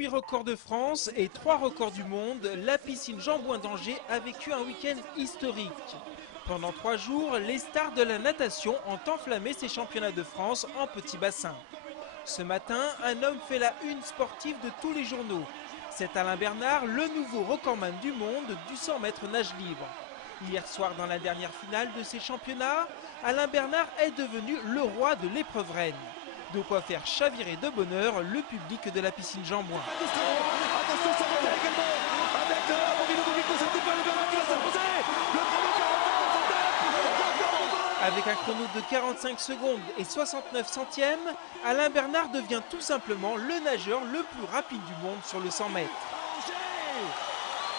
28 records de France et 3 records du monde, la piscine Jean-Bouin d'Angers a vécu un week-end historique. Pendant 3 jours, les stars de la natation ont enflammé ces championnats de France en petit bassin. Ce matin, un homme fait la une sportive de tous les journaux. C'est Alain Bernard, le nouveau recordman du monde du 100 mètres nage libre. Hier soir, dans la dernière finale de ces championnats, Alain Bernard est devenu le roi de l'épreuve reine. De quoi faire chavirer de bonheur le public de la piscine Jean-Bouin. Attention, ça revient également avec Bovino Bovino, c'est Stéphane Le Bernard qui va s'imposer. Le chrono 45, Avec un chrono de 45 secondes et 69 centièmes, Alain Bernard devient tout simplement le nageur le plus rapide du monde sur le 100 mètres.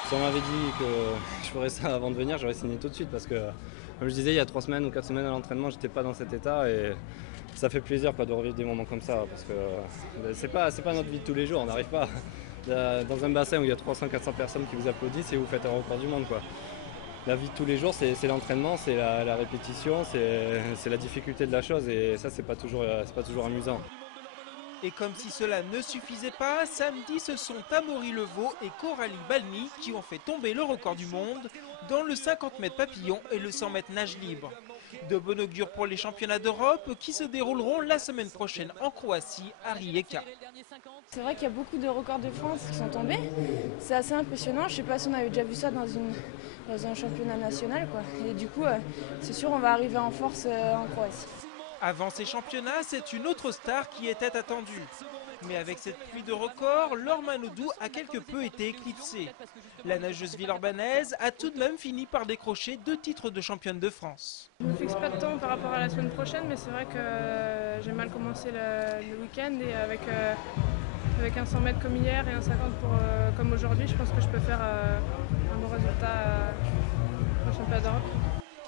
Si on m'avait dit que je ferais ça avant de venir, j'aurais signé tout de suite parce que, comme je disais, il y a 3 semaines ou 4 semaines à l'entraînement, j'étais pas dans cet état et ça fait plaisir de revivre des moments comme ça parce que c'est pas notre vie de tous les jours, on n'arrive pas dans un bassin où il y a 300-400 personnes qui vous applaudissent et vous faites un record du monde, quoi. La vie de tous les jours, c'est l'entraînement, c'est la répétition, c'est la difficulté de la chose et ça, c'est pas toujours amusant. Et comme si cela ne suffisait pas, samedi, ce sont Amaury Levaux et Coralie Balmy qui ont fait tomber le record du monde dans le 50 mètres papillon et le 100 mètres nage libre. De bon augure pour les championnats d'Europe qui se dérouleront la semaine prochaine en Croatie à Rijeka. C'est vrai qu'il y a beaucoup de records de France qui sont tombés. C'est assez impressionnant. Je ne sais pas si on avait déjà vu ça dans un championnat national, quoi. Et du coup, c'est sûr, on va arriver en force en Croatie. Avant ces championnats, c'est une autre star qui était attendue. Mais avec cette pluie de records, Laure Manodou a quelque peu été éclipsée. La nageuse villeurbannaise a tout de même fini par décrocher 2 titres de championne de France. Je ne fixe pas de temps par rapport à la semaine prochaine, mais c'est vrai que j'ai mal commencé le week-end et avec un 100 mètres comme hier et un 50 comme aujourd'hui, je pense que je peux faire un bon résultat au championnat d'Europe.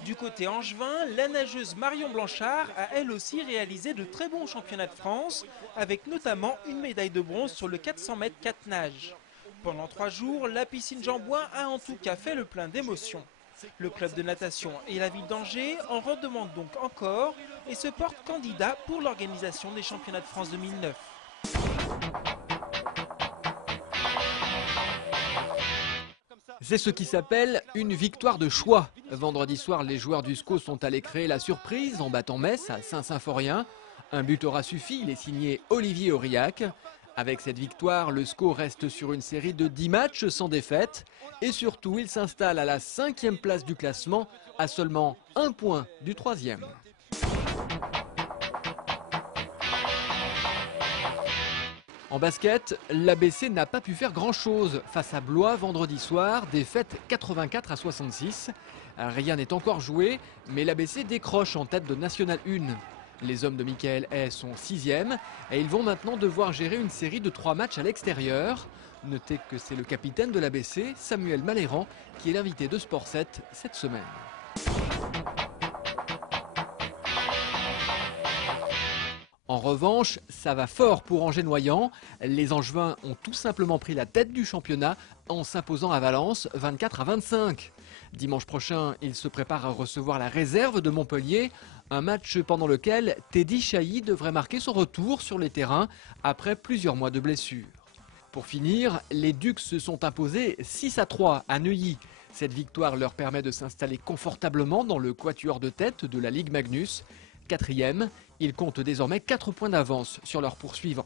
Du côté angevin, la nageuse Marion Blanchard a elle aussi réalisé de très bons championnats de France, avec notamment une médaille de bronze sur le 400 mètres 4 nages. Pendant 3 jours, la piscine Jean-Bouin a en tout cas fait le plein d'émotions. Le club de natation et la ville d'Angers en redemandent donc encore et se portent candidats pour l'organisation des championnats de France 2009. C'est ce qui s'appelle une victoire de choix. Vendredi soir, les joueurs du SCO sont allés créer la surprise en battant Metz à Saint-Symphorien. Un but aura suffi, il est signé Olivier Aurillac. Avec cette victoire, le SCO reste sur une série de 10 matchs sans défaite. Et surtout, il s'installe à la 5e place du classement, à seulement 1 point du 3e. En basket, l'ABC n'a pas pu faire grand-chose face à Blois vendredi soir, défaite 84-66. Rien n'est encore joué, mais l'ABC décroche en tête de National 1. Les hommes de Michael Hay sont 6e et ils vont maintenant devoir gérer une série de 3 matchs à l'extérieur. Notez que c'est le capitaine de l'ABC, Samuel Maléran, qui est l'invité de Sport 7 cette semaine. En revanche, ça va fort pour Angers-Noyant. Les Angevins ont tout simplement pris la tête du championnat en s'imposant à Valence 24-25. Dimanche prochain, ils se préparent à recevoir la réserve de Montpellier, un match pendant lequel Teddy Chailly devrait marquer son retour sur les terrains après plusieurs mois de blessure. Pour finir, les Ducs se sont imposés 6-3 à Neuilly. Cette victoire leur permet de s'installer confortablement dans le quatuor de tête de la Ligue Magnus. 4e, ils comptent désormais 4 points d'avance sur leurs poursuivants.